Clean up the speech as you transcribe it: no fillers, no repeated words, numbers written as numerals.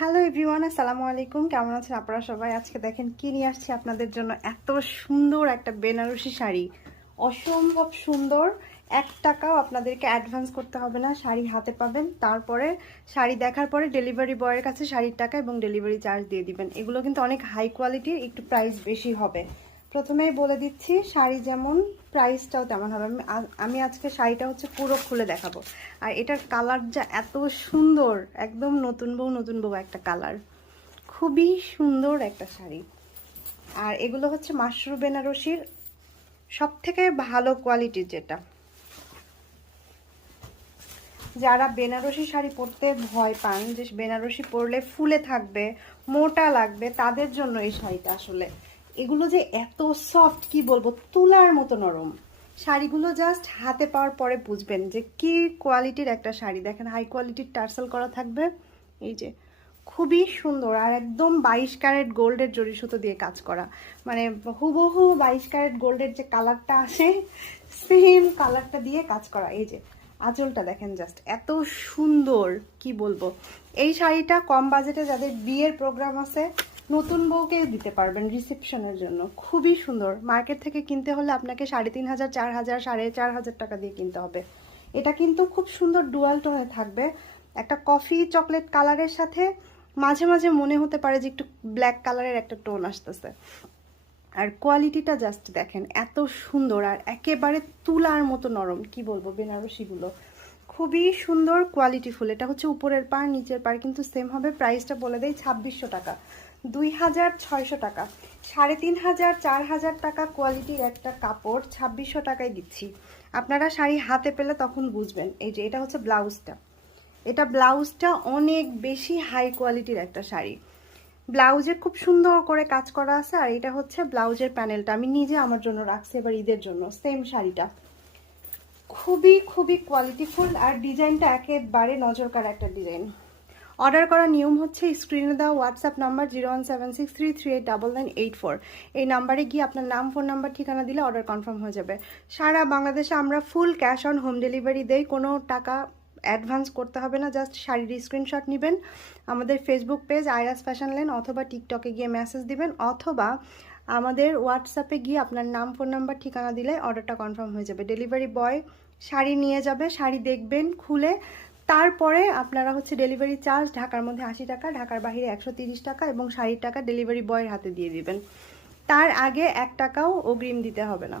Hello everyone, আসসালামু আলাইকুম। কেমন আছেন আপনারা সবাই? আজকে দেখেন কি নিয়ে আসছি আপনাদের জন্য। এত সুন্দর একটা বেনারসি শাড়ি, অসম্ভব সুন্দর। 1 টাকাও আপনাদেরকে অ্যাডভান্স করতে হবে না, শাড়ি হাতে পাবেন। তারপরে শাড়ি দেখার পরে ডেলিভারি বয়ের কাছে শাড়ির টাকা এবং ডেলিভারি চার্জ দিয়ে দিবেন। এগুলো কিন্তু অনেক হাই কোয়ালিটির, একটু প্রাইস বেশি হবে। প্রথমেই বলে দিচ্ছি, শাড়ি যেমন প্রাইসটাও তেমন হবে। আমি আজকে শাড়িটা হচ্ছে পুরো খুলে দেখাবো। আর এটার কালার যা এত সুন্দর, একদম নতুন বউ একটা কালার, খুবই সুন্দর একটা শাড়ি। আর এগুলো হচ্ছে মাশরু বেনারসির সব থেকে ভালো কোয়ালিটির, যেটা যারা বেনারসি শাড়ি পরতে ভয় পান, যে বেনারসি পরলে ফুলে থাকবে, মোটা লাগবে, তাদের জন্য এই শাড়িটা। আসলে এগুলো যে এত সফট, কি বলবো, তুলার মতো নরম। শাড়িগুলো জাস্ট হাতে পাওয়ার পরে বুঝবেন যে কি কোয়ালিটির একটা শাড়ি। দেখেন হাই কোয়ালিটির টার্সেল করা থাকবে, এই যে খুবই সুন্দর। আর একদম 22 ক্যারেট গোল্ডের জরি সুতো দিয়ে কাজ করা, মানে হুবহু 22 ক্যারেট গোল্ডের যে কালারটা আসে, সেম কালারটা দিয়ে কাজ করা। এই যে আঁচলটা দেখেন, জাস্ট এত সুন্দর, কি বলবো। এই শাড়িটা কম বাজেটে যাদের বিয়ের প্রোগ্রাম আছে, নতুন বউকে দিতে পারবেন রিসেপশনের জন্য। খুবই সুন্দর। মার্কেট থেকে কিনতে হলে আপনাকে 3,500, 4,000, 4,500 টাকা দিয়ে কিনতে হবে। এটা কিন্তু খুব সুন্দর ডুয়াল টোনে থাকবে, একটা কফি চকলেট কালারের সাথে মাঝে মাঝে মনে হতে পারে যে একটু ব্ল্যাক কালারের একটা টোন আসতেছে। আর কোয়ালিটিটা জাস্ট দেখেন, এত সুন্দর আর একেবারে তুলার মতো নরম। কি বলবো, বেনারসিগুলো খুবই সুন্দর কোয়ালিটিফুল। এটা হচ্ছে উপরের পাড়, নিচের পাড় কিন্তু সেম হবে। প্রাইসটা বলে দেয় 2,600 টাকা, 2,600 টাকা, 3,500, 4,000 টাকা কোয়ালিটির একটা কাপড় 2,600 টাকায় দিচ্ছি। আপনারা শাড়ি হাতে পেলে তখন বুঝবেন। এই যে এটা হচ্ছে ব্লাউজটা, এটা ব্লাউজটা অনেক বেশি হাই কোয়ালিটির একটা শাড়ি। ব্লাউজে খুব সুন্দর করে কাজ করা আছে। আর এটা হচ্ছে ব্লাউজের প্যানেলটা, আমি নিজে আমার জন্য রাখছি এবার ঈদের জন্য। সেম শাড়িটা খুবই খুবই কোয়ালিটিফুল। আর ডিজাইনটা একেবারে নজর কাড়া একটা ডিজাইন। অর্ডার করার নিয়ম হচ্ছে, স্ক্রিনে দেওয়া হোয়াটসঅ্যাপ নাম্বার 01763389984, এই নাম্বারে গিয়ে আপনার নাম, ফোন নাম্বার, ঠিকানা দিলে অর্ডার কনফার্ম হয়ে যাবে। সারা বাংলাদেশে আমরা full cash on home delivery দেই, কোনো টাকা অ্যাডভান্স করতে হবে না। জাস্ট শাড়ির স্ক্রিনশট নেবেন, আমাদের ফেসবুক পেজ আইরাস ফ্যাশন লেন অথবা টিকটকে গিয়ে মেসেজ দিবেন, অথবা আমাদের হোয়াটসঅ্যাপে গিয়ে আপনার নাম, ফোন নাম্বার, ঠিকানা দিলে অর্ডারটা কনফার্ম হয়ে যাবে। ডেলিভারি বয় শাড়ি নিয়ে যাবে, শাড়ি দেখবেন খুলে, তারপরে আপনারা হচ্ছে ডেলিভারি চার্জ ঢাকার মধ্যে 80 টাকা, ঢাকার বাইরে 130 টাকা এবং 60 টাকা ডেলিভারি বয়ের হাতে দিয়ে দিবেন। তার আগে 1 টাকাও অগ্রিম দিতে হবে না।